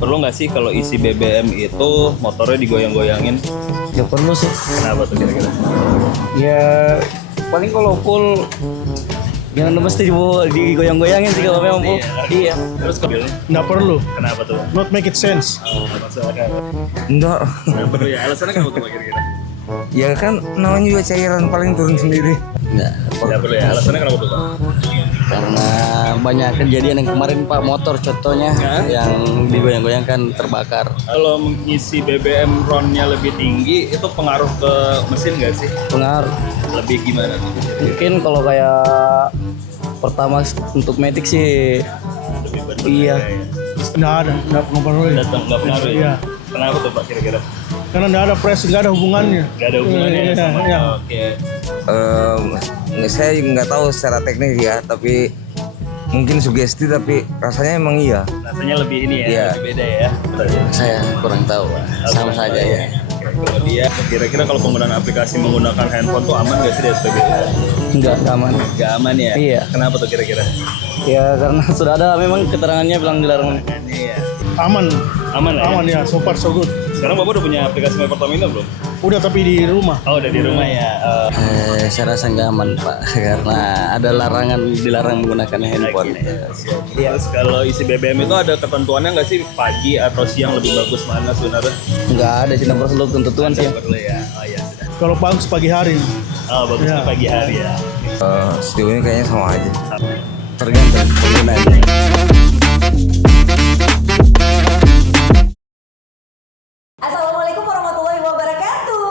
Perlu nggak sih kalau isi BBM itu motornya digoyang-goyangin? Ya perlu sih. Kenapa tuh kira-kira? Ya paling kalau full jangan mesti digoyang-goyangin sih kalau memang full. Iya. Terus mobilnya? Nggak perlu. Kenapa tuh? Not make it sense. Oh, masalahnya. Enggak. Nggak perlu ya. Alasannya kenapa tuh Pak, kira-kira? Ya kan namanya juga cairan paling turun sendiri. Enggak. Nggak perlu ya. Alasannya kenapa tuh Pak? Karena banyak kejadian yang kemarin Pak, motor contohnya yang digoyang-goyangkan terbakar. Kalau mengisi BBM RON-nya lebih tinggi, itu pengaruh ke mesin nggak sih? Pengaruh. Lebih gimana? Mungkin kalau kayak pertama untuk Matic sih Lebih berat. iya. Nggak ada, nggak perlu. Datang nggak pengaruh ya? Iya. Kenapa tuh Pak kira-kira? Karena nggak ada press, nggak ada hubungannya. Nggak ada hubungannya Iya, sama. iya. Oke. Saya juga nggak tahu secara teknis ya, tapi mungkin sugesti, tapi rasanya emang iya. Rasanya lebih ini ya, Iya. lebih beda ya. Saya kurang tahu, sama saja ya. Kalau dia kira-kira kalau penggunaan aplikasi menggunakan handphone tuh aman nggak sih di SPB? Enggak aman. Nggak aman ya? Iya. Kenapa tuh kira-kira? Ya karena sudah ada memang keterangannya bilang dilarang. Iya. Aman, Aman lah ya? aman ya. So far so good. Sekarang Bapak udah punya aplikasi My Pertamina belum? Udah tapi di rumah. Oh, udah di rumah ya. Saya rasa nggak aman Pak, karena ada larangan dilarang menggunakan handphone. Terus kalau isi BBM itu ada ketentuannya nggak sih pagi atau siang lebih bagus mana sebenarnya? Nggak ada sih, nomor selalu ketentuan sih. Perlu ya. Oh ya sudah. Kalau bagus pagi hari. Oh, bagusnya Iya. pagi hari ya. Sejauh ini kayaknya sama aja. Tergantung penggunaannya. Assalamualaikum warahmatullahi wabarakatuh.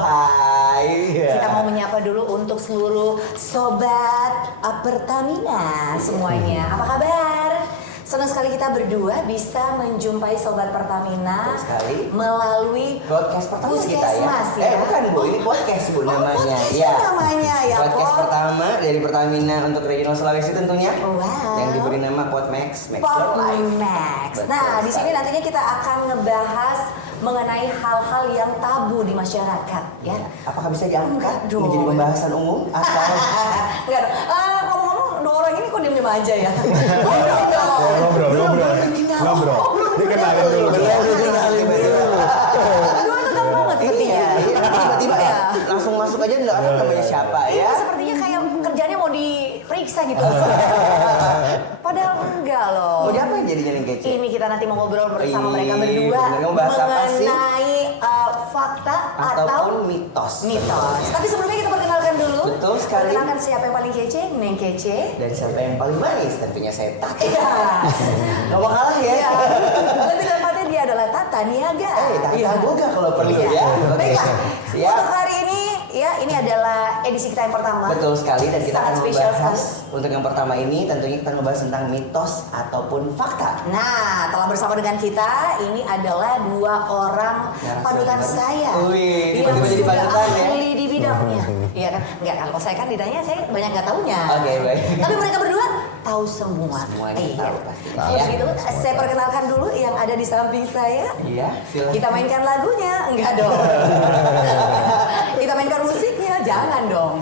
Hai. Kita mau menyapa dulu untuk seluruh sobat Pertamina semuanya. Apa kabar? Senang sekali kita berdua bisa menjumpai sobat Pertamina Betul sekali. melalui Podcast pertama kita ya. Puskesmas ya. Bukan Bu, ini podcast Bu namanya. podcast Ya. namanya ya, Podcast Pod. pertama dari Pertamina untuk regional Sulawesi tentunya. Wow. Yang diberi nama Podmax, Max Your Life. Podmax. Betul Nah, di sini sekali. nantinya kita akan ngebahas mengenai hal-hal yang tabu di masyarakat ya. Apakah bisa diangkat Enggak dong. menjadi pembahasan umum atau Enggak dong. Ngomong-ngomong, dua orang ini kok diem-diem aja ya? Ngobrol dong. Ngobrol. Dikenalin dulu. Dua tegang banget sepertinya. tiba-tiba Ya. langsung masuk aja nggak tahu namanya siapa Ini ya? sepertinya kayak kerjanya mau diperiksa gitu. Padahal enggak loh. Mau diapain jadinya yang kece? Ini kita nanti mau ngobrol bersama Ih, mereka berdua bener, mau bahas apa sih? mengenai fakta atau Ataupun mitos. mitos. Tapi sebelumnya kita perkenalkan dulu. Betul sekali. Perkenalkan siapa yang paling kece, Neng Kece. Dan siapa yang paling manis? Tentunya saya tak. Iya. Gak mau kalah ya. Iya. Lebih tepatnya dia adalah Tata Niaga. Tata Boga kalau perlu Iya. ya. Oke. Baiklah. Siap. Untuk hari ini ya ini adalah edisi kita yang pertama. Betul sekali, dan kita Sangat akan spesial membahas sekali. untuk yang pertama ini tentunya kita ngebahas tentang mitos ataupun fakta. Nah, telah bersama dengan kita ini adalah dua orang Narasumber. panutan saya. Wih, yang tiba-tiba jadi sudah panutan ya? ahli di bidangnya. Iya kan? Enggak, kalau saya kan ditanya saya banyak nggak taunya. Oke, baik. Tapi mereka berdua tahu semua. Semuanya Iya. tahu pasti. Kalau Ya. gitu, saya perkenalkan dulu yang ada di samping saya. Iya, silakan. Kita mainkan lagunya, enggak dong. Kita mainkan musiknya, jangan dong.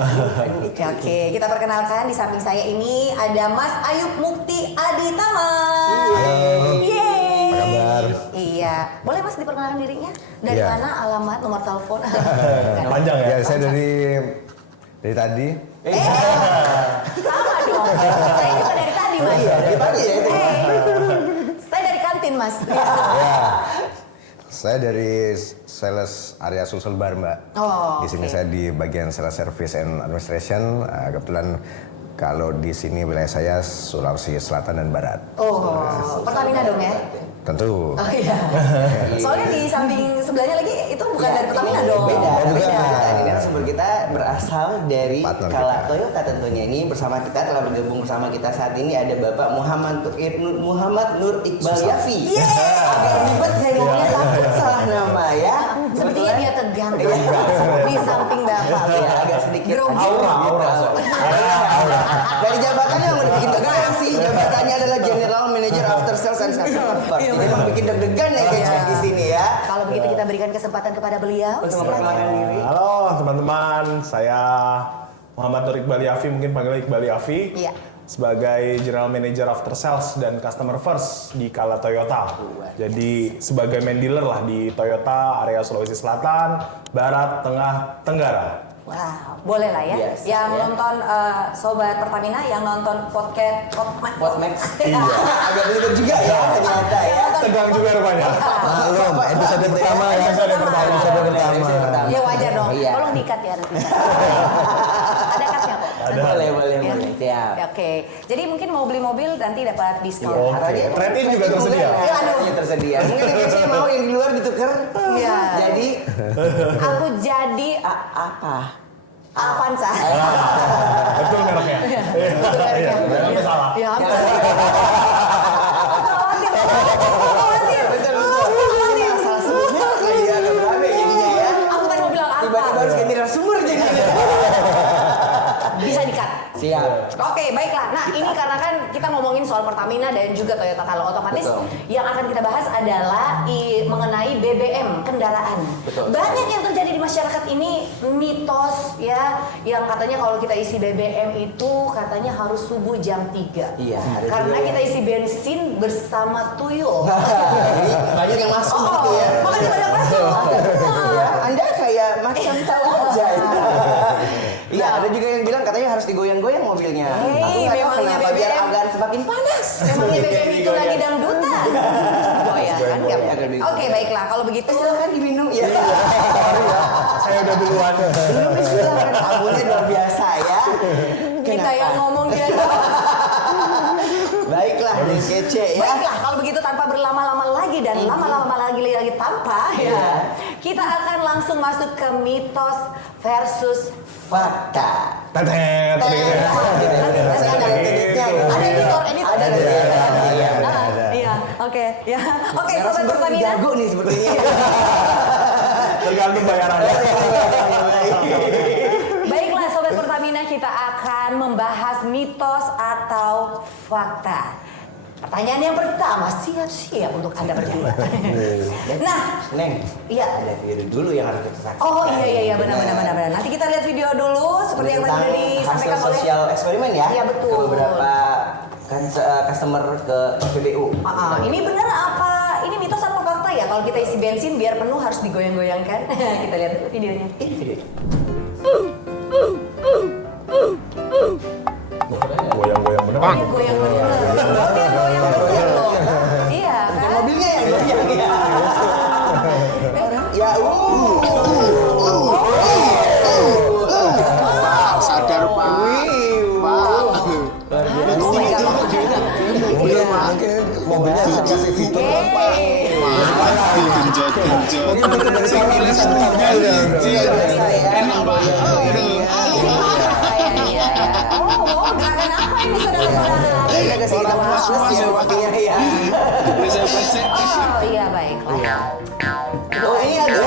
Oke, kita perkenalkan di samping saya ini ada Mas Ayub Mukti Aditama. Yeay. Apa kabar? Iya, boleh Mas diperkenalkan dirinya? Dari Iya. mana, alamat, nomor telepon? Panjang ya? Ya, saya dari tadi. Sama dong. Saya juga dari tadi Mas. Iya, dari tadi ya itu. Saya dari kantin Mas. Ya. Saya dari sales area Sulsel Bar, Mbak. Oh, Di sini oke. saya di bagian sales service and administration. Kebetulan kalau di sini wilayah saya Sulawesi Selatan dan Barat. Oh, Pertamina dong ya? Tentu. Oh iya. Soalnya di samping sebelahnya lagi itu bukan dari Pertamina dong. Beda. Beda. Ini narasumber kita berasal dari Partner Kala kita. Toyota tentunya. Ini bersama kita telah bergabung bersama kita saat ini ada Bapak Muhammad Nur Iqbal Yafi. Yeay, agak ribet kayaknya. Takut salah nama ya. Sepertinya dia tegang tuh. Di samping bapak. Ya, agak sedikit Grogi. Dari jabatannya yang udah bikin deg-degan sih. Jabatannya adalah General Manager After Sales and Customer Support. Jadi emang bikin deg-degan ya kece Iya. di sini ya. Kalau begitu kita berikan kesempatan kepada beliau. Untuk Silakan. memperkenalkan diri. Halo teman-teman, saya Muhammad Nur Iqbal Yafi, mungkin panggilnya Iqbal Yafi. Iya. sebagai General Manager After Sales dan Customer First di Kala Toyota. Jadi sebagai main dealer lah di Toyota area Sulawesi Selatan, Barat, Tengah, Tenggara. Wow, boleh lah ya. Yes, yang ya. nonton Sobat Pertamina, yang nonton podcast Podmax. Iya. Agak belibet juga ya ternyata ya. Tegang juga rupanya. Maklum, episode pertama ya. Episode pertama. Ya wajar dong. Iya. Tolong di-cut ya nanti. Ada cut-nya kok. Ada. Boleh. Ya. Siap. Oke. Jadi mungkin mau beli mobil nanti dapat diskon. Oke. Trade-in juga tersedia. Iya, aduh. Trade-in tersedia. Mungkin yang biasanya mau yang di luar ditukar. Iya. Jadi Aku jadi apa? Avanza. Betul mereknya. Betul mereknya. Mereknya salah. Ya, khawatir. Betul. Ini salah sebutnya lagi agak berani jadinya ya. Aku tadi mau bilang apa? Tiba-tiba harus ganti narasumber jadinya. Bisa di-cut. Siap. Oke, baiklah. Nah, ini karena kan kita ngomongin soal Pertamina dan juga Toyota, kalau otomatis Betul. yang akan kita bahas adalah mengenai BBM kendaraan. Betul. Banyak yang terjadi di masyarakat ini mitos ya, yang katanya kalau kita isi BBM itu katanya harus subuh jam 3. Iya, ada Karena juga kita isi bensin bersama tuyul. Jadi banyak yang masuk gitu ya. Makanya banyak masuk. Ya, Anda kayak macam tahu aja. Iya, ada juga yang bilang katanya harus digoyang-goyang mobilnya. Hei, Aku nggak tahu memangnya kenapa biar BBM agar semakin panas. Memangnya BBM itu lagi dangdutan. Goyang kan? Oke, baiklah. Kalau begitu Silakan diminum ya. Saya udah duluan. Belum silakan. Sabunnya luar biasa ya. kita yang ngomong dia. Baiklah, kece ya. Baiklah, kalau begitu tanpa berlama-lama lagi dan lama-lama lagi tanpa ya. Kita akan langsung masuk ke mitos versus Fakta. Tetet. Ada editor, ada. Iya. Iya, oke, ya. Oke, Sobat Narasumber Pertamina. jago nih sepertinya. Tergantung bayarannya. Baiklah, Sobat Pertamina, kita akan membahas mitos atau fakta. Pertanyaan yang pertama, siap-siap untuk Anda berdua. Nah, Neng, iya. ada video dulu yang harus kita saksikan. Oh iya benar. Nanti kita lihat video dulu seperti yang tadi udah disampaikan hasil oleh sosial eksperimen ya. Iya, betul. Ke beberapa customer ke SPBU. Ini benar apa? Ini mitos apa fakta ya? Kalau kita isi bensin biar penuh harus digoyang-goyangkan. Kita lihat dulu videonya. Ini video. Goyang-goyang bener. Iya, goyang-goyang. Iya kan? Mobilnya yang goyang ya. Ya, Sadar Pak. Mobilnya bisa kasih fitur apa? Genjot-genjot. Sekilas mobilnya licin. Enak banget. Oh, gerakan apa ini saudara-saudara? Kita kasih kita mas-mas ya mobilnya ya. Oh iya, baiklah. Oh ini ada.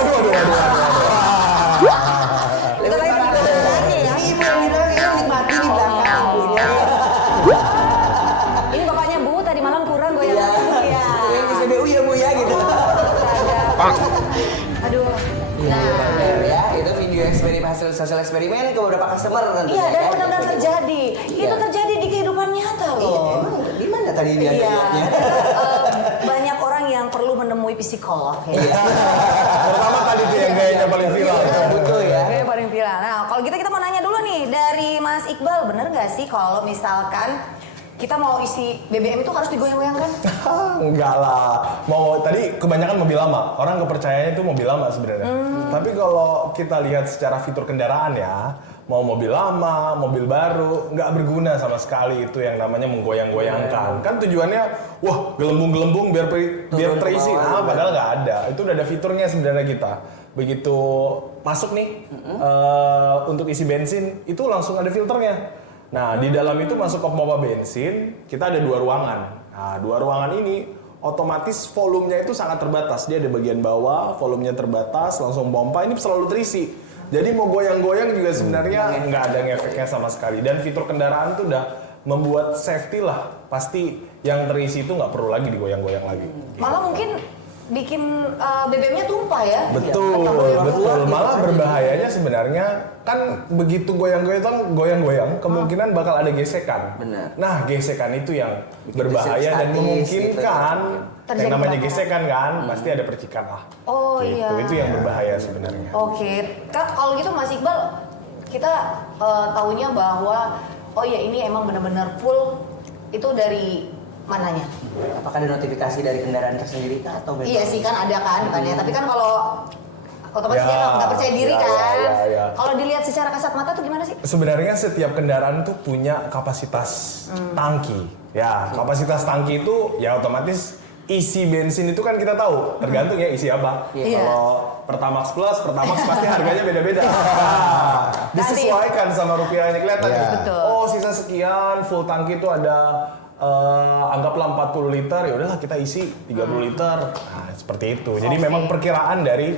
Kita lagi lagi ya. Ibu yang bilang ini nikmati di belakang ibunya. Ini bapaknya Bu tadi malam kurang goyang. Iya. Yang di SPBU ya Bu ya gitu. Aduh. Nah, Ya, itu video eksperimen hasil sosial eksperimen ke beberapa customer tentunya. iya, dan ya. benar-benar terjadi. Iya. Itu terjadi di kehidupan nyata Iya, loh. emang di mana tadi dia Iya. lihatnya? Banyak orang yang perlu menemui psikolog. Ya. Pertama kali tuh yang gayanya paling viral. Betul ya. Yang paling viral. Nah, kalau kita mau nanya dulu nih dari Mas Iqbal, bener nggak sih kalau misalkan kita mau isi BBM itu harus digoyang-goyangkan? Enggak lah. Mau tadi kebanyakan mobil lama. Orang kepercayaannya itu mobil lama sebenarnya. Tapi kalau kita lihat secara fitur kendaraan ya, mau mobil lama, mobil baru, nggak berguna sama sekali itu yang namanya menggoyang-goyangkan. Kan tujuannya, wah gelembung-gelembung biar terisi. Nah, padahal nggak ada. Itu udah ada fiturnya sebenarnya kita. Begitu masuk nih untuk isi bensin, itu langsung ada filternya. Nah, di dalam itu masuk ke pompa bensin, kita ada 2 ruangan. Nah, 2 ruangan ini otomatis volumenya itu sangat terbatas. Dia ada bagian bawah, volumenya terbatas, langsung pompa, ini selalu terisi. Jadi mau goyang-goyang juga sebenarnya nggak ada ngefeknya sama sekali. Dan fitur kendaraan itu udah membuat safety lah. Pasti yang terisi itu nggak perlu lagi digoyang-goyang lagi. Malah mungkin bikin BBM-nya tumpah ya. Betul, betul. Malah berbahayanya sebenarnya kan begitu goyang-goyang, kemungkinan bakal ada gesekan. Benar. Nah, gesekan itu yang berbahaya dan statis, memungkinkan Terjadi yang namanya kebakaran. gesekan kan, pasti ada percikan lah. Oh iya. Itu yang berbahaya sebenarnya. Oke, Kak, kalau gitu Mas Iqbal, kita tahunya bahwa oh ya ini emang benar-benar full itu dari mananya? Apakah ada notifikasi dari kendaraan tersendiri kah atau Iya sih kan ada kan depannya, tapi kan kalau otomatis Ya, dia nggak percaya diri kan. ya. Kalau dilihat secara kasat mata tuh gimana sih? Sebenarnya setiap kendaraan tuh punya kapasitas tangki. Ya, kapasitas tangki itu ya otomatis isi bensin itu kan kita tahu, tergantung ya isi apa. Iya. Kalau Pertamax Plus pasti harganya beda-beda. Nah, disesuaikan sama rupiahnya kelihatan. Iya. Betul. Oh, sisa sekian, full tangki itu ada anggaplah 40 liter, ya udahlah kita isi 30 liter. Nah, seperti itu. Jadi memang perkiraan dari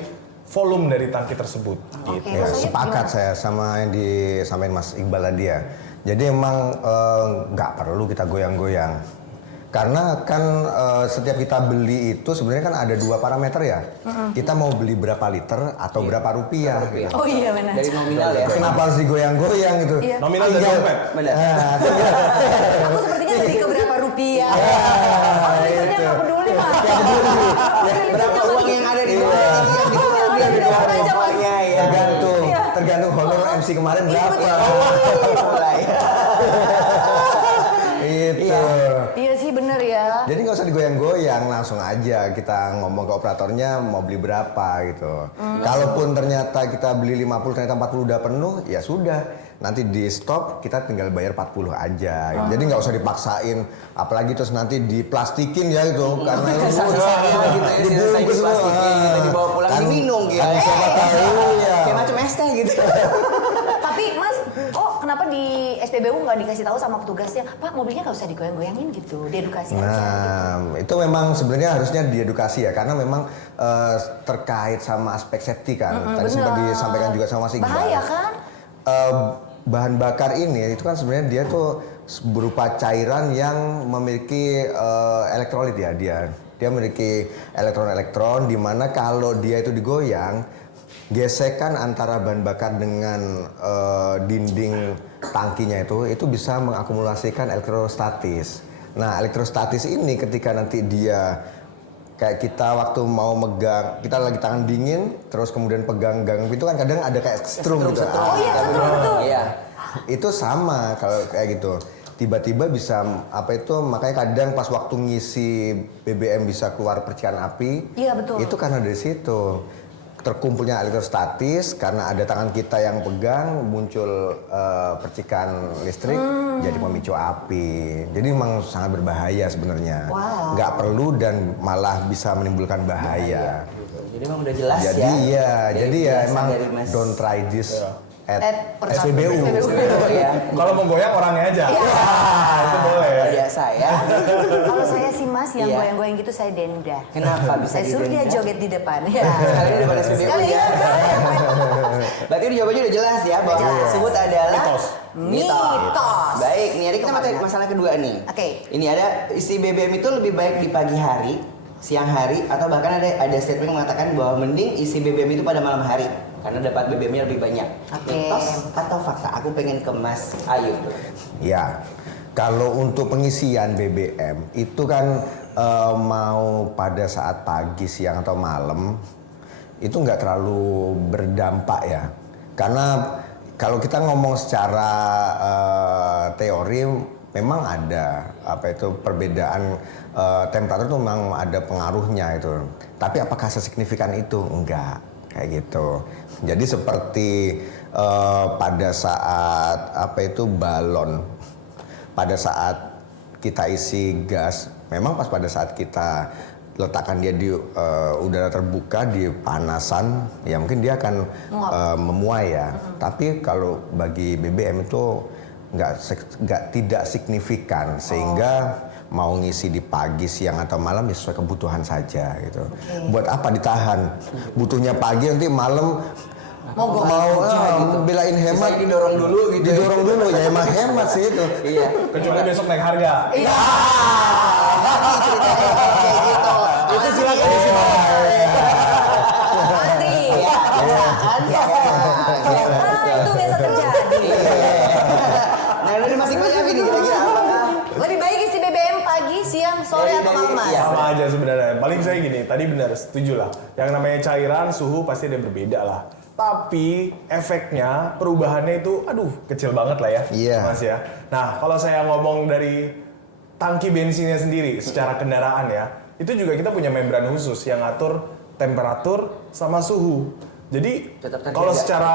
volume dari tangki tersebut. Gitu. Ya, Mas Ayub sepakat gimana? saya sama yang disampaikan Mas Iqbal tadi ya. Jadi emang nggak perlu kita goyang-goyang. Karena kan setiap kita beli itu sebenarnya kan ada 2 parameter ya. Kita mau beli berapa liter atau berapa rupiah. Gitu. Oh iya benar. dari nominal ya? Kenapa harus digoyang-goyang gitu? Iya. Nominal dan dompet. Benar. Aku sepertinya lebih ke berapa rupiah. Iya, Aku liternya itu. nggak peduli Mas. Berapa uang yang ada di dompet yang dikeluarkan Udah berapa aja, Mas. uangnya ya? Tergantung honor MC kemarin berapa. Mulai. Itu. Iya sih bener ya. Jadi nggak usah digoyang-goyang, langsung aja kita ngomong ke operatornya mau beli berapa gitu. Kalaupun ternyata kita beli 50 ternyata 40 udah penuh, ya sudah. Nanti di stop kita tinggal bayar 40 aja. Gitu. Jadi nggak usah dipaksain, apalagi terus nanti diplastikin ya gitu. Karena Sisa-sisanya gitu ya, sisa-sisa di plastikin gitu, dibawa pulang diminum gitu. Kan siapa tahu ya. Kayak macam es teh gitu. Tapi Mas, kenapa di SPBU nggak dikasih tahu sama petugasnya, Pak mobilnya nggak usah digoyang-goyangin gitu, diedukasi aja gitu. Nah, itu memang sebenarnya harusnya diedukasi ya, karena memang terkait sama aspek safety kan. Tadi sempat bener. disampaikan juga sama Mas Iqbal. Bahaya kan? Bahan bakar ini itu kan sebenarnya dia tuh berupa cairan yang memiliki elektrolit ya dia memiliki elektron-elektron di mana kalau dia itu digoyang, gesekan antara bahan bakar dengan dinding tangkinya itu bisa mengakumulasikan elektrostatis. Nah, elektrostatis ini ketika nanti dia kayak kita waktu mau megang, kita lagi tangan dingin, terus kemudian pegang gang itu kan kadang ada kayak setrum gitu. Oh iya, betul. Iya. Itu sama kalau kayak gitu. Tiba-tiba bisa makanya kadang pas waktu ngisi BBM bisa keluar percikan api. Iya, betul. Itu karena dari situ. Terkumpulnya elektrostatis karena ada tangan kita yang pegang muncul percikan listrik jadi memicu api. Jadi memang sangat berbahaya sebenarnya. Wow. Nggak perlu dan malah bisa menimbulkan bahaya. Jadi memang udah jelas Jadi ya. jadi ya penjelasan emang dari Mas. don't try this At at SPBU. Ya. Kalau mau goyang orangnya aja. Itu boleh. Luar biasa ya. Kalau saya sih Mas yang Iya. goyang-goyang gitu saya denda. Kenapa bisa Saya suruh dia didenda? joget di depan. Ya. Sekali di depan SPBU Sekali ya. ya. Berarti jawabannya udah jelas ya bahwa Jelas. tersebut adalah Mitos. Baik, nih ada kita masalah kedua nih. Oke. Ini ada isi BBM itu lebih baik di pagi hari, siang hari, atau bahkan ada statement yang mengatakan bahwa mending isi BBM itu pada malam hari karena dapat BBM-nya lebih banyak. Oke. Mitos atau fakta? Aku pengen ke Mas Ayub. Ya, kalau untuk pengisian BBM itu kan mau pada saat pagi, siang atau malam itu nggak terlalu berdampak ya. Karena kalau kita ngomong secara teori memang ada perbedaan temperatur itu memang ada pengaruhnya itu. Tapi apakah sesignifikan itu? Enggak, kayak gitu. Jadi seperti pada saat balon, pada saat kita isi gas, memang pas pada saat kita letakkan dia di udara terbuka di panasan, ya mungkin dia akan memuai ya. Tapi kalau bagi BBM itu tidak signifikan, sehingga mau ngisi di pagi, siang atau malam ya sesuai kebutuhan saja gitu. Buat apa ditahan? Butuhnya pagi nanti malam mau belain hemat, Didorong dulu gitu. didorong dulu ya emang hemat sih itu. Iya. Kecuali besok naik harga. Iya. Ceritanya kayak gitu. Itu silakan disimak. sebenarnya. Paling saya gini, tadi benar setuju lah. Yang namanya cairan, suhu pasti ada berbeda lah. Tapi efeknya, perubahannya itu, aduh kecil banget lah ya, Iya. Mas ya. Nah, kalau saya ngomong dari tangki bensinnya sendiri, secara kendaraan ya, itu juga kita punya membran khusus yang ngatur temperatur sama suhu. Jadi Tetap terjaga. kalau secara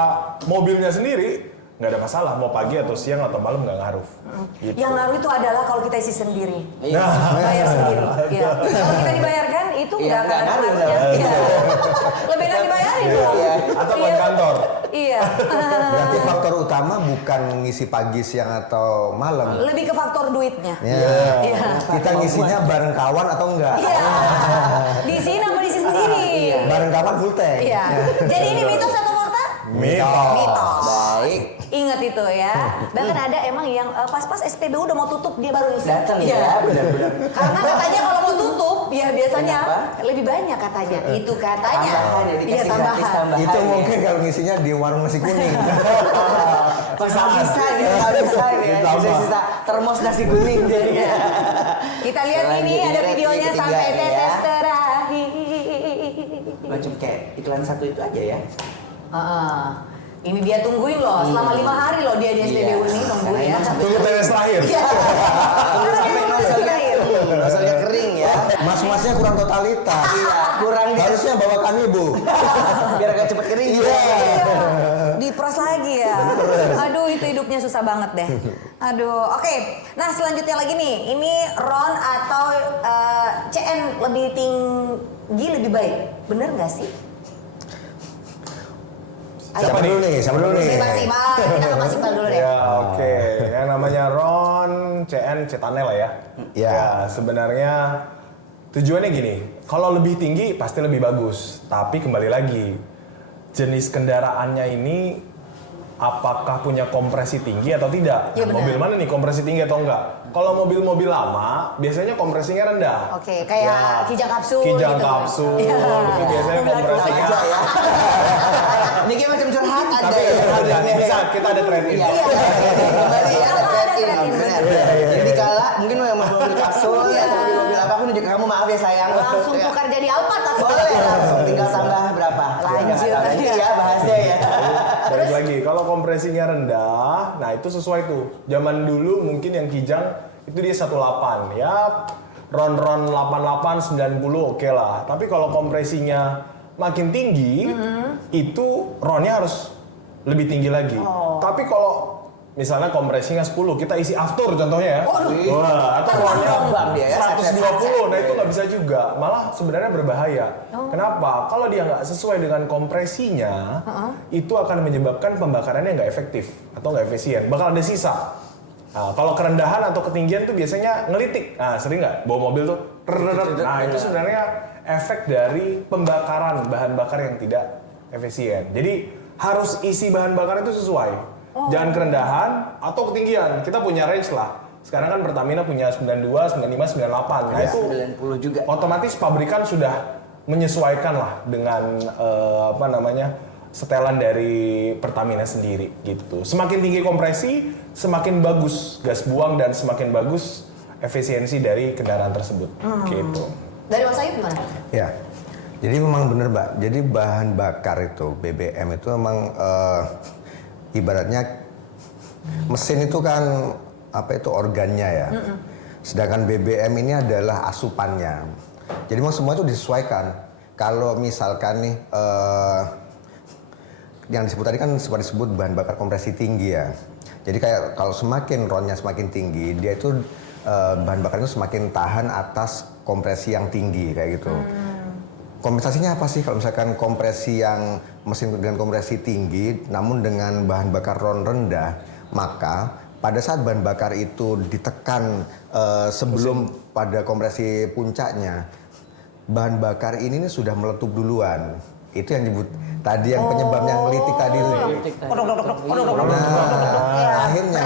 mobilnya sendiri nggak ada masalah, mau pagi atau siang atau malam nggak ngaruh. Gitu. Yang ngaruh itu adalah kalau kita isi sendiri. Iya. Bayar sendiri. Ya. Kalau kita dibayarkan itu Iya, nggak akan nggak ada ngaruh, pengaruhnya. nggak. Iya. Lebih enak dibayarin dong. Iya. Atau Iya. buat kantor. Iya. Berarti faktor utama bukan ngisi pagi, siang atau malam. Lebih ke faktor duitnya. Ya. Iya. Kita ngisinya bareng kawan atau enggak? Iya. Diisiin apa diisi sendiri? Bareng kawan full tank. Iya. Jadi ini mitos atau fakta? Mitos. Mitos. Baik. Ingat itu ya. Bahkan ada emang yang pas-pas SPBU udah mau tutup dia baru isi. Datang Iya. ya, benar-benar. Karena katanya kalau mau tutup ya biasanya Kenapa? lebih banyak katanya. Itu katanya. Tambahan ya, dikasih Iya, gratis tambahan. Itu ya. mungkin kalau ngisinya di warung nasi kuning. Bisa ya, sisa termos nasi kuning jadinya. Kita lihat Selanjutnya, ini ada videonya ketiga sampai nih ya. tetes terakhir. Macam kayak iklan satu itu aja ya. Heeh. Ini dia tungguin loh, selama 5 hari loh dia di SPBU ini nunggu Karena ya. emang Tunggu tetes terakhir. Iya. Tunggu sampai noselnya noselnya kering ya. Mas-masnya kurang totalitas. Iya, kurang dia Harusnya bawakan ibu. biar agak cepet kering. Iya. Diperas lagi ya. Aduh, itu hidupnya susah banget deh. Aduh, oke. Nah, selanjutnya lagi nih. Ini Ron atau CN lebih tinggi lebih baik. Bener nggak sih? Siapa dulu nih? Siapa dulu nih? Bebas Iqbal. Kita ke Mas Iqbal dulu deh. Ya oke, yang namanya Ron, CN, Cetane lah ya. Ya. Ya sebenarnya tujuannya gini, kalau lebih tinggi pasti lebih bagus. Tapi kembali lagi, jenis kendaraannya ini apakah punya kompresi tinggi atau tidak? Ya, Nah, benar. mobil mana nih kompresi tinggi atau enggak? Kalau mobil-mobil lama biasanya kompresinya rendah. Oke, kayak Kijang Kapsul Kijang gitu. Kapsul, Iya. itu biasanya Mobil aku kompresinya. aja ya. Ini kayak macam curhat ada Tapi ya. bisa kita ada trade-in. Iya. Kembali ya, ada trade-in, benar. Jadi kala mungkin mau mobil kapsul Iya. atau mobil apa aku nunjuk ke kamu, maaf ya sayang. Langsung Ya. tukar jadi Alphard atau Boleh langsung tinggal tambah berapa? Lanjut. Nanti ya bahasnya ya. Balik lagi, kalau kompresinya rendah, nah itu sesuai tuh. Zaman dulu mungkin yang Kijang itu dia 18, ya ron-ron 88, 90 oke lah. Tapi kalau kompresinya makin tinggi, itu ronnya harus lebih tinggi lagi. Tapi kalau misalnya kompresinya 10, kita isi after contohnya ya. Wah, atau ronnya Bang dia ya, 120, nah itu nggak bisa juga. Malah sebenarnya berbahaya. Kenapa? Kalau dia nggak sesuai dengan kompresinya, itu akan menyebabkan pembakarannya nggak efektif atau nggak efisien. Bakal ada sisa. Nah, kalau kerendahan atau ketinggian tuh biasanya ngelitik. Nah, sering nggak bawa mobil tuh? Nah, itu sebenarnya efek dari pembakaran bahan bakar yang tidak efisien. Jadi harus isi bahan bakar itu sesuai. Jangan kerendahan atau ketinggian. Kita punya range lah. Sekarang kan Pertamina punya 92, 95, 98. Nah, itu 90 juga. otomatis pabrikan sudah menyesuaikan lah dengan setelan dari Pertamina sendiri gitu. Semakin tinggi kompresi, semakin bagus gas buang dan semakin bagus efisiensi dari kendaraan tersebut. Gitu. Dari Mas Ayub gimana? Ya, jadi memang benar Mbak. Jadi bahan bakar itu BBM itu memang ibaratnya mesin itu kan organnya ya. Sedangkan BBM ini adalah asupannya. Jadi memang semua itu disesuaikan. Kalau misalkan nih yang disebut tadi kan sempat disebut bahan bakar kompresi tinggi ya. Jadi kayak kalau semakin ronnya semakin tinggi, dia itu bahan bakarnya semakin tahan atas kompresi yang tinggi kayak gitu. Kompensasinya apa sih kalau misalkan kompresi yang mesin dengan kompresi tinggi, namun dengan bahan bakar ron rendah, maka pada saat bahan bakar itu ditekan sebelum pada kompresi puncaknya, bahan bakar ini nih sudah meletup duluan. Itu yang disebut tadi yang penyebabnya ngelitik tadi itu. Nah, akhirnya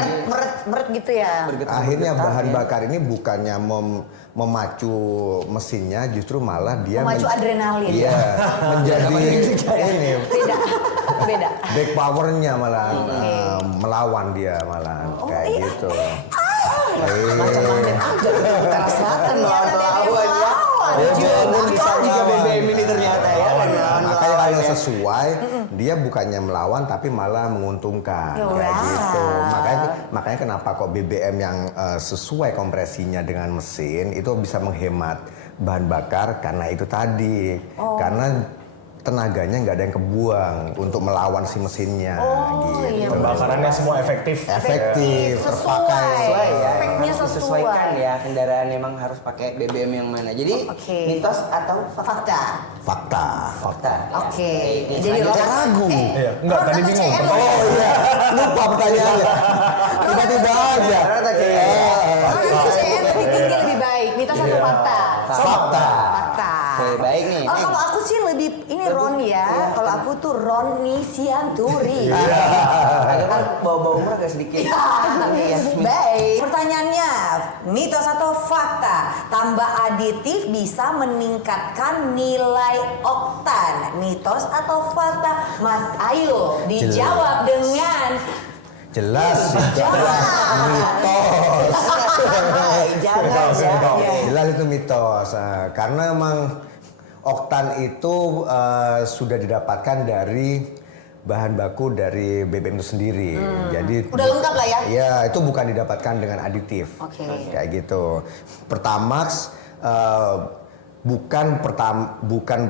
Meret gitu ya. akhirnya bahan bakar ini bukannya memacu mesinnya, justru malah dia Memacu adrenalin. Iya, menjadi ini Beda. back powernya malah melawan dia malah kayak gitu. Utara selatan Ternyata dia yang melawan. Bisa juga BBM ini ternyata ya. Makanya kalau sesuai, dia bukannya melawan tapi malah menguntungkan kayak gitu. Makanya kenapa kok BBM yang sesuai kompresinya dengan mesin itu bisa menghemat bahan bakar karena itu tadi. Karena tenaganya nggak ada yang kebuang untuk melawan si mesinnya gitu. Pembakarannya semua efektif. Terpakai. Speknya sesuai. Disesuaikan ya kendaraan emang harus pakai BBM yang mana. Jadi mitos atau Fakta. Fakta. Oke. Jadi Jadi Kayak ragu. Iya, enggak tadi bingung. Oh iya, lupa pertanyaannya. Tiba-tiba aja. CM lebih tinggi lebih baik. Mitos atau fakta? Fakta. Oke, baik nih. Oh, kalau aku sih lebih ini Ron ya. Kalau aku tuh Roni Sianturi. Agak kan bau-bau umur agak sedikit. Iya. Baik. Pertanyaannya, mitos atau fakta? Tambah aditif bisa meningkatkan nilai oktan. Mitos atau fakta? Mas Ayu dijawab dengan Jelas itu mitos. Jelas itu mitos. Karena emang oktan itu sudah didapatkan dari bahan baku dari BBM itu sendiri. Jadi udah lengkap lah ya? Iya, itu bukan didapatkan dengan aditif. Kayak gitu. Pertamax bukan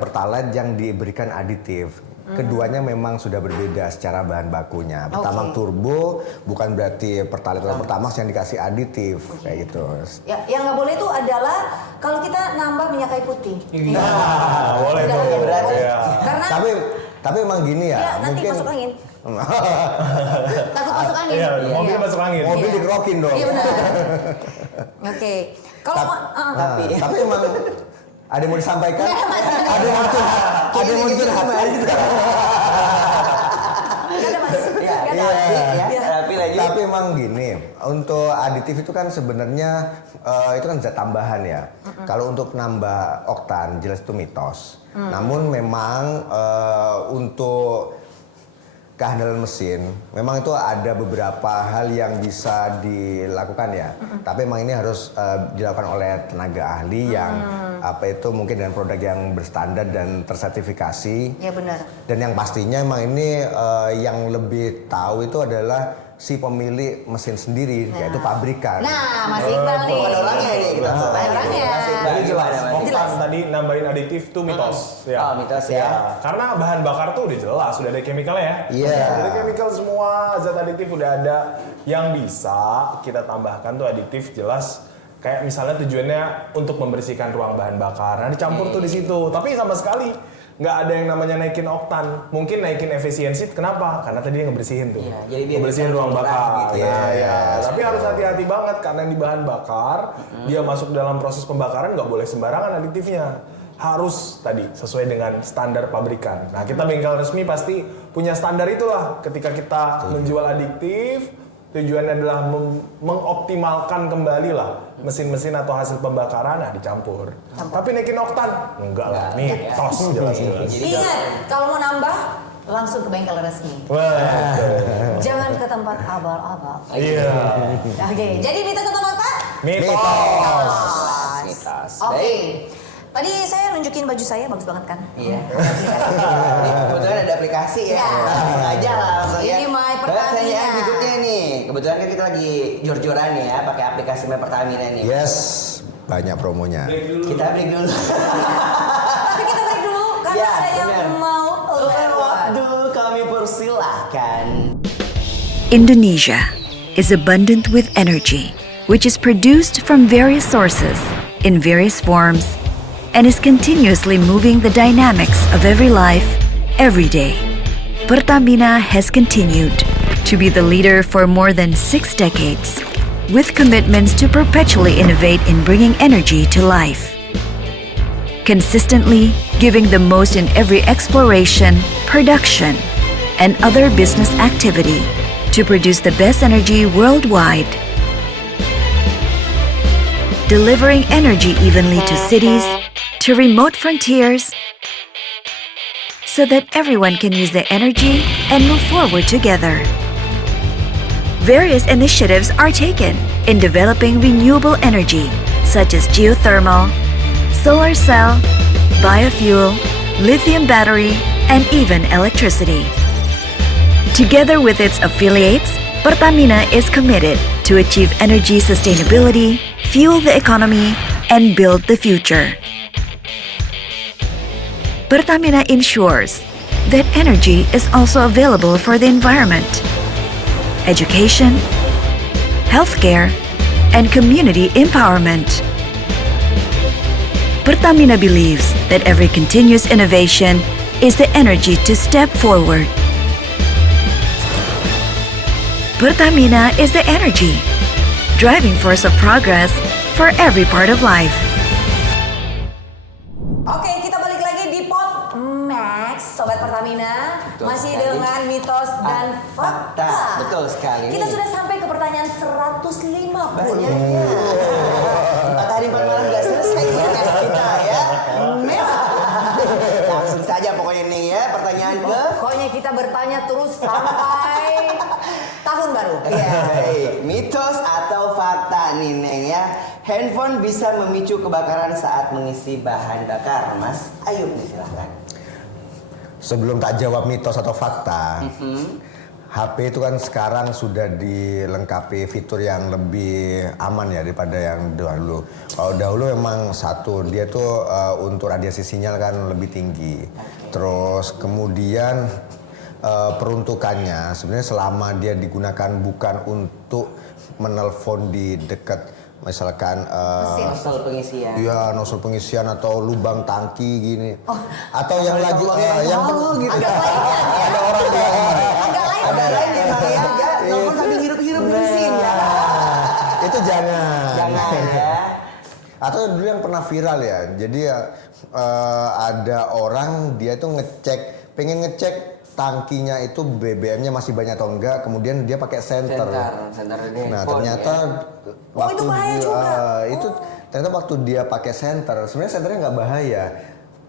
Pertalite yang diberikan aditif. Keduanya memang sudah berbeda secara bahan bakunya. Pertamax turbo bukan berarti Pertalite atau Pertamax yang dikasih aditif kayak gitu. Ya, yang nggak boleh itu adalah kalau kita nambah minyak kayu putih. Boleh Udah tuh. berarti. Iya. Karena Tapi emang gini ya, nanti mungkin masuk angin. Takut masuk angin. Iya, mobil masuk angin. mobil dikerokin dong. Iya benar. Oke. Kalau Tapi emang ada yang mau disampaikan? Ada yang mau curhat? Ada yang mau curhat? ada Mas. Tapi emang gini, untuk aditif itu kan sebenarnya itu kan zat tambahan ya. Kalau untuk nambah oktan jelas itu mitos. Namun memang untuk kehandalan mesin, memang itu ada beberapa hal yang bisa dilakukan ya. Tapi memang ini harus dilakukan oleh tenaga ahli yang apa itu mungkin dengan produk yang berstandar dan tersertifikasi. Ya benar. Dan yang pastinya memang ini yang lebih tahu itu adalah si pemilik mesin sendiri, yaitu pabrikan. Nah, Mas Iqbal nih. Ada orangnya nih kita. Ada orangnya. Tadi jelas. Jelas. Oktan tadi nambahin aditif tuh mitos. Oh, mitos ya. Karena bahan bakar tuh udah jelas, sudah ada chemicalnya ya. Iya. Sudah ada chemical semua, zat aditif udah ada. Yang bisa kita tambahkan tuh aditif jelas. Kayak misalnya tujuannya untuk membersihkan ruang bahan bakar. Nah dicampur tuh di situ. Tapi sama sekali nggak ada yang namanya naikin oktan. Mungkin naikin efisiensi. Kenapa? Karena tadi dia ngebersihin tuh. Iya, jadi biar ngebersihin bisa ruang murah bakar. gitu ya. Nah, ya. Tapi harus hati-hati banget karena yang di bahan bakar dia masuk dalam proses pembakaran nggak boleh sembarangan aditifnya. Harus tadi sesuai dengan standar pabrikan. Nah kita bengkel resmi pasti punya standar itulah. Ketika kita menjual aditif, tujuannya adalah mengoptimalkan kembali lah mesin-mesin atau hasil pembakaran, nah dicampur. Tapi naikin oktan? Enggak lah, mitos jelas-jelas. Ingat, kalau mau nambah langsung ke bengkel resmi. Wah, Jangan ke tempat abal-abal. iya. Oke, jadi mitos atau fakta? Mitos. Mitos. Oke. Tadi saya nunjukin baju saya bagus banget kan? Iya. Ini kebetulan ada aplikasi ya. Ya. Langsung aja langsung ya. Ini My Pertanyaan Pertamina. berikutnya nih. Kebetulan kan kita lagi jor-joran nih ya pakai aplikasi My Pertamina nih. Yes, banyak promonya. Kita break dulu. Tapi kita break dulu karena Ya, ada yang benar. mau lewat. Waduh, kami persilahkan. Indonesia is abundant with energy, which is produced from various sources in various forms and is continuously moving the dynamics of every life, every day. Pertamina has continued to be the leader for more than 6 decades, with commitments to perpetually innovate in bringing energy to life. Consistently giving the most in every exploration, production, and other business activity to produce the best energy worldwide. Delivering energy evenly to cities, to remote frontiers, so that everyone can use their energy and move forward together. Various initiatives are taken in developing renewable energy, such as geothermal, solar cell, biofuel, lithium battery, and even electricity. Together with its affiliates, Pertamina is committed to achieve energy sustainability, fuel the economy, and build the future. Pertamina ensures that energy is also available for the environment, education, healthcare, and community empowerment. Pertamina believes that every continuous innovation is the energy to step forward. Pertamina is the energy, driving force of progress for every part of life. Oke, kita balik lagi di Pot Max, Sobat Pertamina. Betul Masih sekali. dengan mitos dan fakta. Betul sekali. Kita sudah sampai ke pertanyaan 150. Banyak ya. 4 hari 4 malam gak selesai podcast kita ya. Merah. Langsung saja pokoknya nih ya pertanyaan ke Pokoknya kita bertanya terus sampai tahun baru. Iya, baik. Mitos atau fakta nih Neng ya. Handphone bisa memicu kebakaran saat mengisi bahan bakar. Mas Ayub silahkan. Sebelum tak jawab mitos atau fakta, HP itu kan sekarang sudah dilengkapi fitur yang lebih aman ya daripada yang dahulu. Kalau dahulu memang satu, dia tuh untuk radiasi sinyal kan lebih tinggi. Terus kemudian peruntukannya sebenarnya selama dia digunakan bukan untuk menelpon di dekat misalkan Nozzle pengisian. iya nozzle pengisian atau lubang tangki gini. Atau yang lagi yang gitu. Agak lainnya ya. ada orang yang Agak lain. Ada lain ya Bang ya. Telepon sambil hirup-hirup bensin ya. itu jangan. Jangan ya. Atau dulu yang pernah viral ya. Jadi ada orang dia tuh pengen ngecek tangkinya itu BBM-nya masih banyak atau enggak, kemudian dia pakai senter. Senter Nah, handphone, ternyata ya. itu bahaya juga. itu ternyata waktu dia pakai senter, sebenarnya senternya nggak bahaya.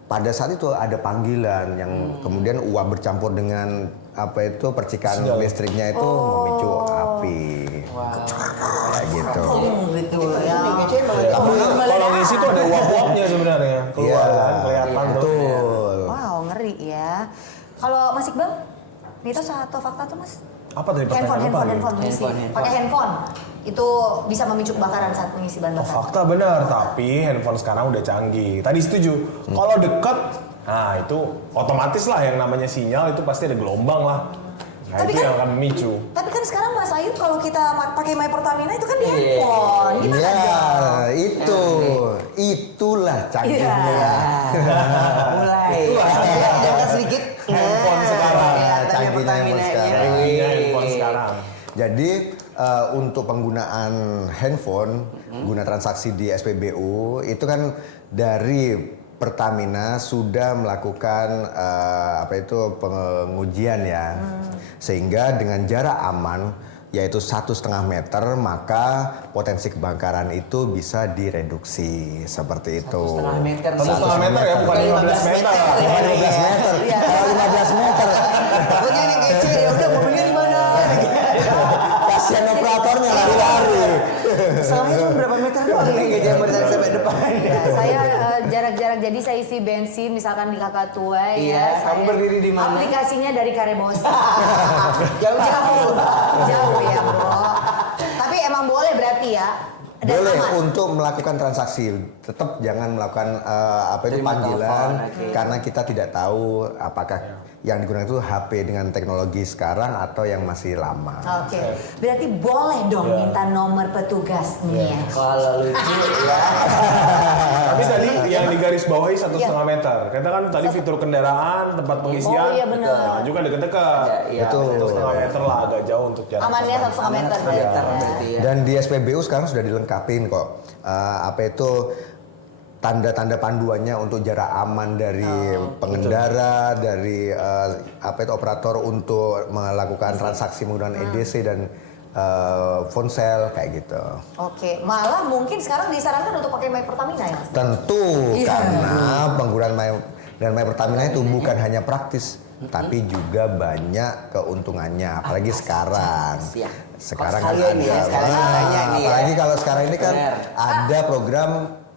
Pada saat itu ada panggilan yang kemudian uap bercampur dengan apa itu percikan listriknya itu memicu api. Kayak gitu. Gitu ya. Kalau di situ ada uap-uapnya sebenarnya keluar kan, kelihatan tuh. Betul. Wow, ngeri ya. Kalau Mas Iqbal, mitos atau fakta tuh Mas? Apa tadi pertanyaan apa? Handphone mengisi. Pakai handphone itu bisa memicu kebakaran saat mengisi bahan Oh, bakar. fakta benar, tapi handphone sekarang udah canggih. Tadi setuju. Kalau dekat, nah itu otomatis lah yang namanya sinyal itu pasti ada gelombang lah. Nah, Tapi itu kan- yang akan memicu. Tapi kan sekarang Mas Ayu kalau kita pakai My Pertamina itu kan di handphone. Gimana Iya, dong? itulah canggihnya. Iya. Mulai. Agak sedikit. Handphone sekarang. Canggihnya handphone sekarang. Canggihnya handphone sekarang. Jadi untuk penggunaan handphone, guna transaksi di SPBU itu kan dari Pertamina sudah melakukan pengujian ya, sehingga dengan jarak aman yaitu 1,5 meter maka potensi kebakaran itu bisa direduksi seperti itu. 1,5 meter. 1,5 meter ya, bukan 15 meter. Bukan 15 meter, kalau 15 meter. Takutnya yang kecil ya udah mobilnya di mana? Kasihan operatornya lari-lari. Salahnya cuma berapa meter doang nih gak jam bertahan sampai depan. Ya, saya jarak-jarak jadi saya isi bensin misalkan di Kakatuai Iya, ya. kamu berdiri di mana? Aplikasinya dari Karebosta. Jauh-jauh. Jauh ya, Bro. Tapi emang boleh berarti ya. Dan Boleh aman. untuk melakukan transaksi, tetap jangan melakukan Terima panggilan telepon, oke. karena kita tidak tahu apakah yang digunakan itu HP dengan teknologi sekarang atau yang masih lama. Oke, berarti boleh dong minta nomor petugasnya. Kalau lucu ya. Tapi tadi yang digaris bawahi 1,5 meter. Kita kan tadi fitur kendaraan, tempat pengisian. Oh, iya benar. Nah, juga deket-deket. Iya, Betul. 1,5 meter lah, agak jauh untuk jarak. Amannya 1,5 meter. Meter ya. berarti ya. Dan di SPBU sekarang sudah dilengkapin kok tanda-tanda panduannya untuk jarak aman dari pengendara, dari operator untuk melakukan transaksi menggunakan EDC dan ponsel kayak gitu. Oke, malah mungkin sekarang disarankan untuk pakai My Pertamina ya, Mas? Tentu Iya. karena penggunaan My Pertamina itu bukan hanya praktis, tapi juga banyak keuntungannya. Apalagi sekarang. Siap. Sekarang Oh, kan sekalian nih ya, ada, sekalian tanya nih ya. apalagi kalau sekarang ini kan Bener. ada program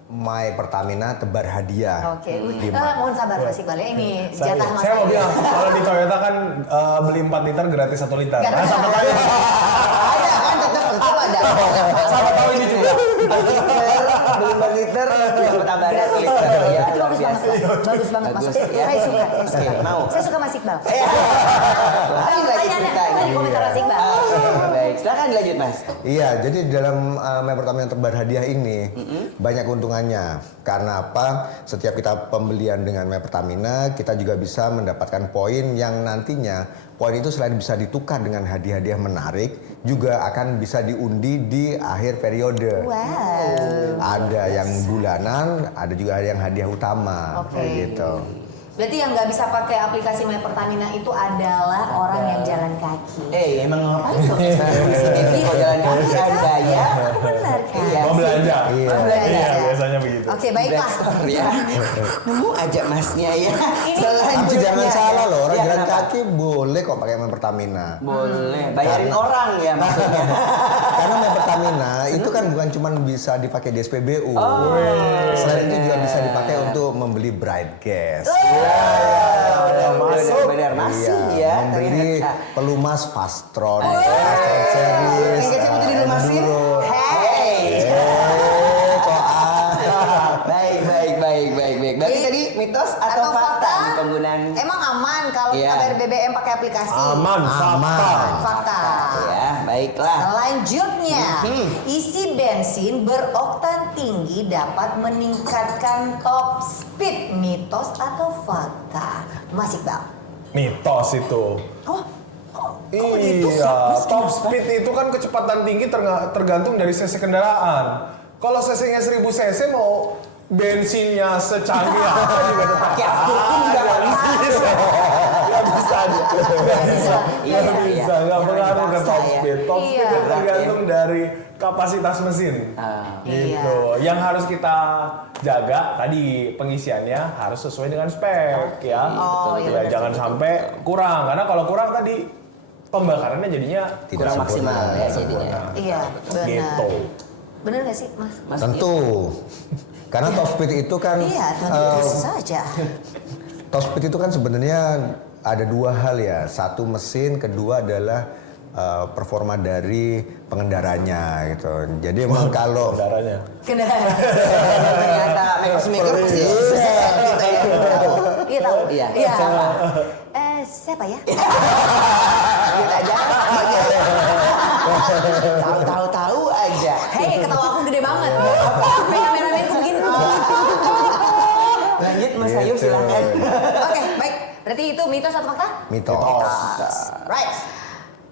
My Pertamina tebar hadiah. Oke. Di Mohon sabar Mas Iqbal ya, ini jatah Mas. Saya mau bilang, kalau di Toyota kan beli 4 liter gratis 1 liter. Gak Nah, siapa tahu ini. Ada kan tetap ada. Siapa tahu ini juga. Beli 4 liter dapat tambahan Gratis. liter ya. Itu bagus banget, Mas. Bagus banget Mas. Bagus, ya. Saya suka, saya suka. Oke, mau. Saya suka Mas Iqbal. Lain lagi ceritanya. Di komentar Mas Iqbal. Baik, silakan dilanjut Mas. Iya, jadi dalam My Pertamina tebar hadiah ini banyak keuntungannya. Karena apa? Setiap kita pembelian dengan My Pertamina, kita juga bisa mendapatkan poin yang nantinya poin itu selain bisa ditukar dengan hadiah-hadiah menarik, juga akan bisa diundi di akhir periode. Wow. Ada yang bulanan, ada juga yang hadiah utama, Oke. kayak gitu. Berarti yang nggak bisa pakai aplikasi My Pertamina itu adalah orang yang jalan kaki. Emang ngapain dong? Kalau jalan kaki ada ya. Benar kan? Iya. Mau belanja. Iya. Iya, biasanya begitu. Oke, baiklah. Investor ya. Nemu aja masnya ya. Tapi Selanjutnya. jangan salah loh, orang Ya, jalan kenapa? kaki boleh kok pakai My Pertamina. Boleh, bayarin Karena- orang ya maksudnya. Karena My Pertamina itu kan bukan cuma bisa dipakai di SPBU. Selain itu juga bisa dipakai untuk membeli bright gas. Benar masih ya. Membeli ternyata. pelumas Fastron, Fastron series. Yang kecil itu di rumah sih. Enduro. Hey. Kok Baik. Berarti tadi mitos atau fakta di penggunaan? Emang aman kalau kita Iya. bayar BBM pakai aplikasi? Aman, fakta. Fakta. Ya, baiklah. Selanjutnya, isi bensin beroktan tinggi dapat meningkatkan top speed. Mitos atau fakta? Mas Iqbal. Mitos itu. Oh, kok gitu sih? Iya, Mas, top kenapa? speed itu kan kecepatan tinggi tergantung dari cc kendaraan. Kalau cc-nya 1000 cc mau bensinnya secanggih apa juga tetap Pakai aftur pun nggak bisa. Nggak bisa, nggak bisa, Iya, nggak iya. bisa, nggak Jangan pengaruh ke dipaksa top ya. speed. Top speed Iya. itu tergantung dari kapasitas mesin. Gitu. Yang harus kita jaga tadi pengisiannya harus sesuai dengan spek ya. Oh, iya Ya, benar. jangan sampai kurang karena kalau kurang tadi pembakarannya jadinya Tidak Kurang sempurna. maksimal ya jadinya. Iya, benar. gitu. Benar nggak sih, Mas? Tentu. Karena top speed itu kan Iya, tentu saja. top speed itu kan sebenarnya ada dua hal ya. Satu mesin, kedua adalah performa dari pengendaranya gitu. Jadi emang kalau Kendaranya. Kendaraan. Ternyata maker pasti susah kita ya. Iya tahu. Iya. Iya. Siapa ya? Kita aja. Tahu-tahu aja. Hei, ketawa aku gede banget. Kameramen begini. Lanjut Mas Ayu silakan. Oke, baik. Berarti itu mitos atau fakta? mitos. Right.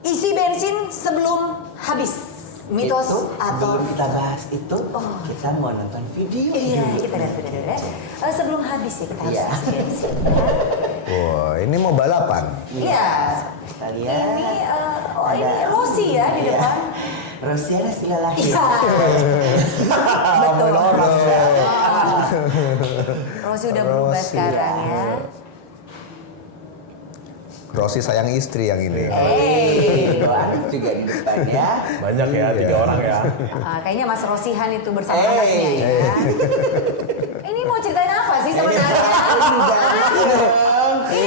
Isi bensin sebelum habis. Mitos Itu, atau sebelum kita bahas itu, kita mau nonton video. Iya, kita lihat. Sebelum habis ya kita harus Iya. isi bensin. Wah, ini mau balapan. Iya. Kita lihat. Ini Rossi ya di Iya. depan. Rosiana sila lahir. Iya. Betul. Rossi udah berubah Rossi. sekarang ya. Rossi sayang istri yang ini. Dua anak juga di depan ya. Banyak ya, 3 orang ya. Kayaknya Mas Rosihan itu bersama Hey. anaknya ya. Ini mau ceritain apa sih sebenarnya? Ini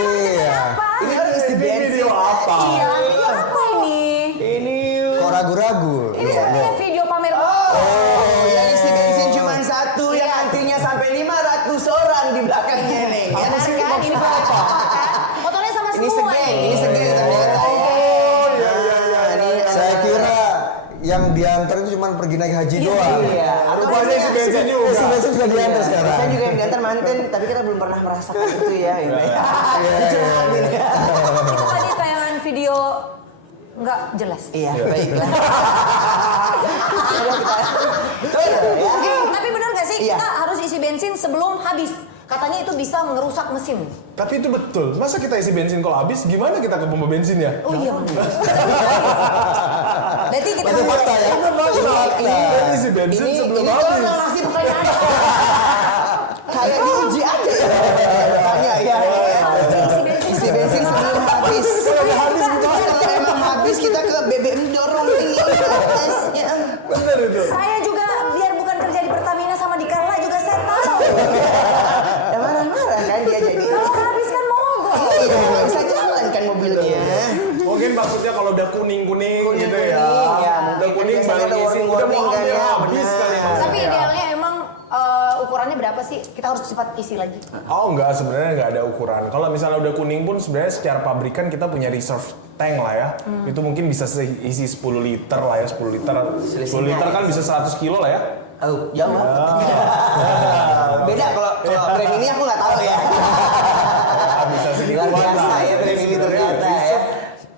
mau ceritain apa? Ini kan isi Ini bensin. video apa? Iya, video apa ini? Ini. Kok ragu-ragu? Ini sebenarnya video pamer. Yang isi bensin cuma satu yang nantinya sampai 500 orang di belakangnya nih. Ya, benar kan? Ini foto kan? Fotonya sama Ini semua segeng, nih. ini segeng ternyata. Saya kira yang diantar itu cuma pergi naik haji doang. Iya. Rupanya isi bensin juga. Isi bensin sudah diantar sekarang. Saya juga yang diantar manten, tapi kita belum pernah merasakan itu ya. Itu tadi tayangan video nggak jelas. Iya, baiklah. Tapi benar nggak sih Iya. kita harus isi bensin sebelum habis? Katanya itu bisa merusak mesin. Tapi itu betul. Masa kita isi bensin kalau habis, gimana kita ke pompa bensin ya? Oh iya benar. Berarti kita Itu fakta ya. Kita isi bensin sebelum habis. masih pertanyaan. Kayak diuji aja ya. Tanya ya. Isi bensin sebelum habis. Kalau emang habis kita ke BBM dorong ini tesnya. Bener itu. Saya juga biar bukan kerja di Pertamina sama di Carla juga kuning gitu Kuning, ya. ya, Udah mungkin kuning biasanya baru ada isi, udah warning-warning mau kan ambil ya, habis benar. kali Tapi maksudnya. idealnya emang ukurannya berapa sih? Kita harus cepat isi lagi. Oh enggak, sebenarnya enggak ada ukuran. Kalau misalnya udah kuning pun sebenarnya secara pabrikan kita punya reserve tank lah ya. Itu mungkin bisa isi 10 liter lah ya, 10 liter. 10 liter kan bisa 100 kilo lah ya. Oh, jauh. Beda kalau brand ini aku nggak tahu ya. Bisa segitu Luar biasa ya brand ini ternyata ya.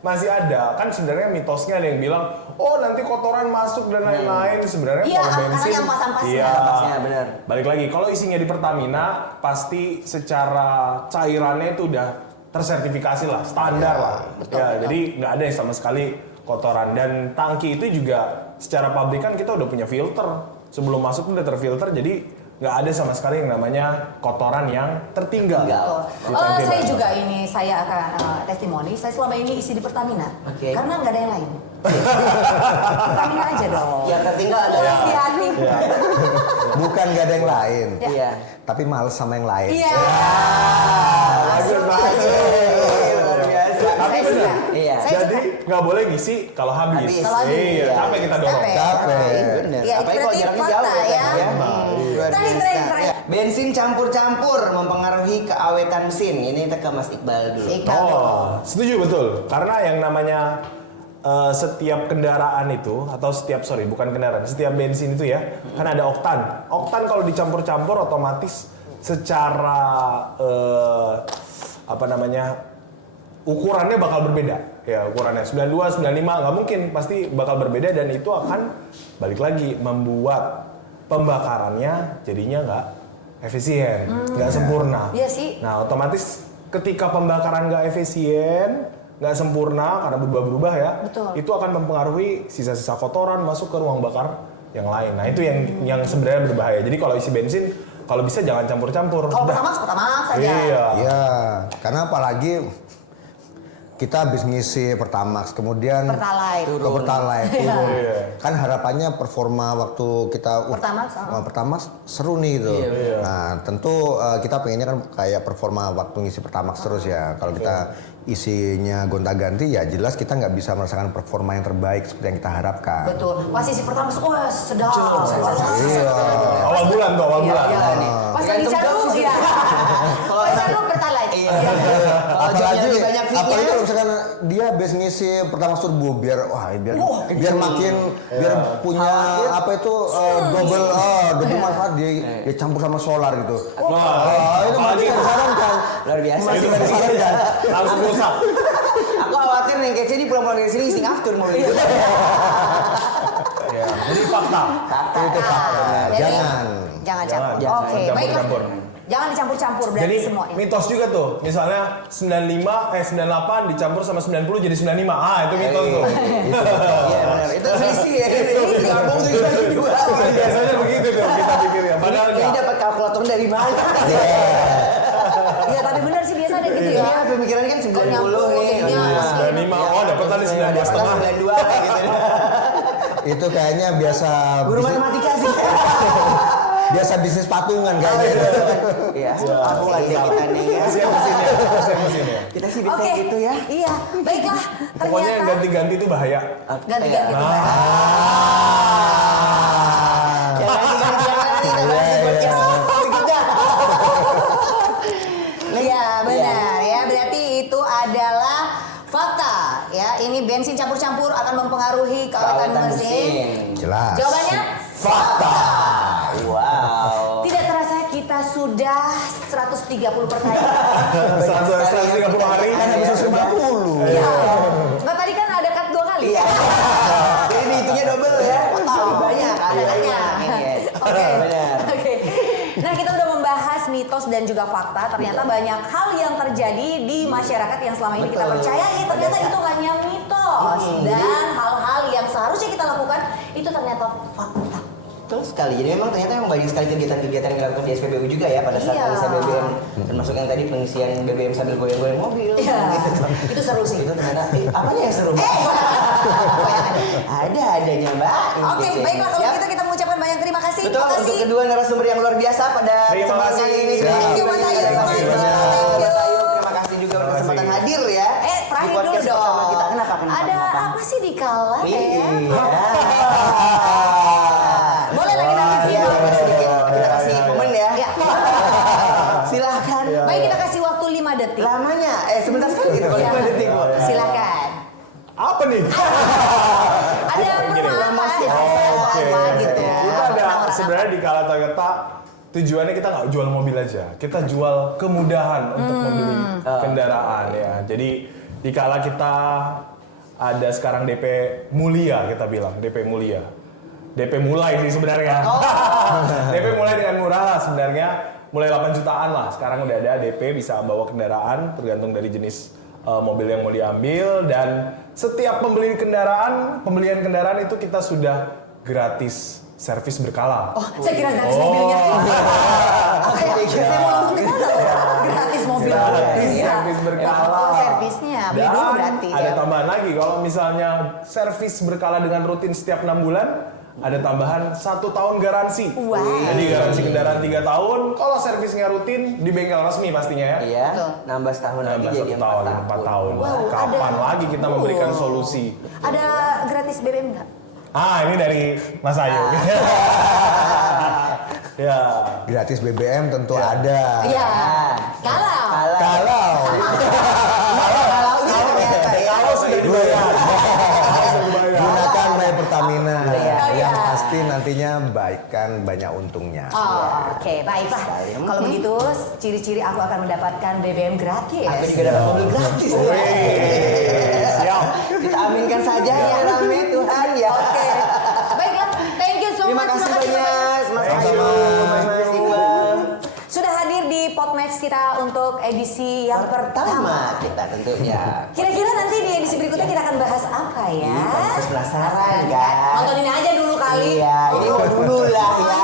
Masih ada kan sebenarnya mitosnya ada yang bilang oh nanti kotoran masuk dan lain-lain sebenarnya Iya, kalau karena bensin ampas-ampasnya. iya Ampasnya, benar. balik lagi kalau isinya di Pertamina pasti secara cairannya itu udah tersertifikasi lah standar lah ya jadi nggak ada yang sama sekali kotoran dan tangki itu juga secara pabrikan kita udah punya filter sebelum masuk udah terfilter jadi nggak ada sama sekali yang namanya kotoran yang tertinggal. Di tangki Saya bahan. juga ini, saya akan testimoni. Saya selama ini isi di Pertamina. Oke. Karena nggak ada yang lain. Pertamina aja dong. Yang tertinggal ada. Hati-hati. Bukan gak ada yang lain, Iya. tapi males sama yang lain. Iya. Lanjut, lanjut. Luar biasa. Tapi Saya benar. suka. Iya. Saya Jadi nggak boleh ngisi kalau habis. Habis. Kalau habis. Iya, capek kita dorong. Capek. Bener. Iya, itu Apalagi kalau berarti jaraknya fakta jauh ya. Luar Terakhir, biasa. terakhir. Ya. Bensin campur-campur mempengaruhi keawetan mesin. Ini kita ke Mas Iqbal dulu. Setuju betul. Karena yang namanya setiap kendaraan itu atau bukan kendaraan, setiap bensin itu ya kan ada oktan. Oktan kalau dicampur-campur otomatis secara ukurannya bakal berbeda. Ya ukurannya 92, 95 nggak mungkin pasti bakal berbeda dan itu akan balik lagi membuat pembakarannya jadinya nggak efisien, nggak sempurna. Iya sih. Nah otomatis ketika pembakaran nggak efisien, nggak sempurna karena berubah-berubah ya, Betul. itu akan mempengaruhi sisa-sisa kotoran masuk ke ruang bakar yang lain. Nah itu yang sebenarnya berbahaya. Jadi kalau isi bensin, kalau bisa jangan campur-campur. Kalau Udah. Pertamax saja. Iya. Iya, karena apalagi kita habis ngisi Pertamax, kemudian Pertalite. ke Pertalite turun. Iya. Kan harapannya performa waktu kita Pertamax, seru nih gitu. Iya. Nah, tentu kita pengennya kan kayak performa waktu ngisi Pertamax terus ya. Kalau kita isinya gonta-ganti ya jelas kita nggak bisa merasakan performa yang terbaik seperti yang kita harapkan. Betul. Pas isi Pertamax, wah sedap. Iya. Awal bulan tuh, awal bulan. Iya, nih. Pas lagi Tergantung caru, dosis. ya. Pas caru Pertalite. Iya. Kalau jamnya lebih banyak apalagi fitnya. kalau misalkan dia habis ngisi Pertamax turbo biar biar makin biar punya apa itu double manfaat dia campur sama solar gitu. Itu masih nggak disarankan. Luar biasa. Masih nggak disarankan. Langsung rusak. Aku khawatir nih kayak ini pulang-pulang dari sini sing after mau gitu. Iya. Jadi fakta. Itu fakta. Jadi, Jangan. Jangan campur. Jangan. Oke, Jangan baiklah. campur-campur. Jangan dicampur-campur berarti Jadi semua. mitos juga tuh, misalnya 98 dicampur sama 90 jadi 95. Ah, itu mitos tuh. Iya benar. Itu sisi ya. Ini gabung tuh kita berdua. Biasanya begitu tuh kita pikirnya. Padahal Ini enggak. dapat kalkulator dari mana? Iya, tapi benar sih biasa ada gitu ya. Iya, pemikiran kan 90 nih. jadinya Iya. 95. Oh, dapat tadi 92 setengah. 92 gitu. Itu kayaknya biasa Guru matematika sih. biasa bisnis patungan kayaknya. Iya, aku aja kita nih ya. Kasihan mesinnya, kasihan mesinnya. Kita sih bisa Oke. gitu ya. Iya, baiklah. Pokoknya yang Ternyata ganti-ganti itu bahaya. ganti-ganti itu. Jangan ganti-ganti yang lain, kita ganti podcast kita. Iya, benar ya. Berarti itu adalah fakta ya. Ini bensin campur-campur akan mempengaruhi keawetan mesin. Jelas. Jawabannya Fakta. Wow. tidak terasa kita sudah 130 pertanyaan. 130 hari Kan habis 150. Iya. Enggak, tadi kan ada cut 2 kali. Iya. Jadi dihitungnya double ya. Lebih banyak. Ada banyak. Oke. Benar. Oke. Nah, kita udah membahas mitos dan juga fakta. Ternyata banyak hal yang terjadi di masyarakat yang selama ini kita Betul. percayai. Ternyata itu hanya mitos. Dan hal-hal yang seharusnya kita lakukan itu ternyata fakta. Betul sekali. Jadi memang ternyata banyak sekali kegiatan-kegiatan yang dilakukan di SPBU juga ya pada saat Iya. mengisi BBM, termasuk yang tadi pengisian BBM sambil goyang-goyang mobil. Iya. Gitu. Itu seru sih. Itu ternyata apanya yang seru? Ada-adanya Mbak. Oke, Gitu. baiklah kalau Siap? gitu kita mengucapkan banyak terima kasih. Betul, Terima untuk kasih. kedua narasumber yang luar biasa pada Terima kesempatan kasih. ini. Thank you, Mas Ayu. Terima kasih Thank you. Mas Ayu. Terima kasih juga Terima berkesempatan kasih. hadir ya. Terakhir di dulu podcast dong. pertama kita. Kenapa? Ada apa sih di Silahkan. Iya, Baik, iya. kita kasih waktu 5 detik. Lamanya, sebentar sekali gitu kalau Iya. 5 detik Bu. Silakan. Apa nih? Ada Promosi. Oke. gitu. Kita ada sebenarnya di Kala Toyota tujuannya kita nggak jual mobil aja, kita jual kemudahan untuk membeli kendaraan ya. Jadi di Kala kita ada sekarang DP mulia, kita bilang DP mulia. DP mulai sih sebenarnya. DP mulai dengan murah lah sebenarnya, mulai 8 jutaan lah. Sekarang udah ada DP bisa bawa kendaraan tergantung dari jenis mobil yang mau diambil, dan setiap pembelian kendaraan itu kita sudah gratis servis berkala. Oh, saya kira gratis mobilnya. Saya mau langsung ke sana loh. Gratis mobil. Gratis Iya. servis berkala. Oh, servisnya. Beli dulu Dan gratis. ada tambahan lagi, kalau misalnya servis berkala dengan rutin setiap 6 bulan, ada tambahan 1 tahun garansi. Wow. Jadi garansi kendaraan 3 tahun, kalau servisnya rutin di bengkel resmi pastinya ya. Iya, Betul. nambah setahun lagi Nambah jadi 1 tahun, 4 tahun. Wow, Kapan ada- lagi kita memberikan solusi? Ada gratis BBM nggak? Ini dari Mas Ayu. Ya. Gratis BBM tentu ada. Iya. Kalau. Kalau Kalau sudah dibayar. gunakan My Pertamina, Iya. yang pasti nantinya baikkan banyak untungnya. Oh, oke, baiklah. Kalau begitu, ciri-ciri aku akan mendapatkan BBM gratis. Aku juga dapat mobil gratis. Siap. Kita aminkan saja ya rame Tuhan ya. Oke. Baiklah, thank you so Terima much. kasih banyak Mas Ayu, Sama-sama. Mas Iqbal. Sudah hadir di Podmatch kita untuk edisi yang pertama. Pertama kita tentunya. Kira-kira nanti di edisi berikutnya kita akan bahas apa ya? Terus penasaran kan? Nontonin aja dulu kali. Iya, ini mau dulu lah ya.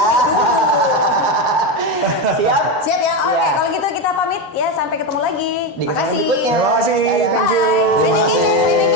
Siap? Siap ya? Oke, Iya. kalau gitu kita pamit ya. Sampai ketemu lagi. Di Makasih. kesempatan berikutnya. Terima kasih. Thank you. Bye. Signing in, signing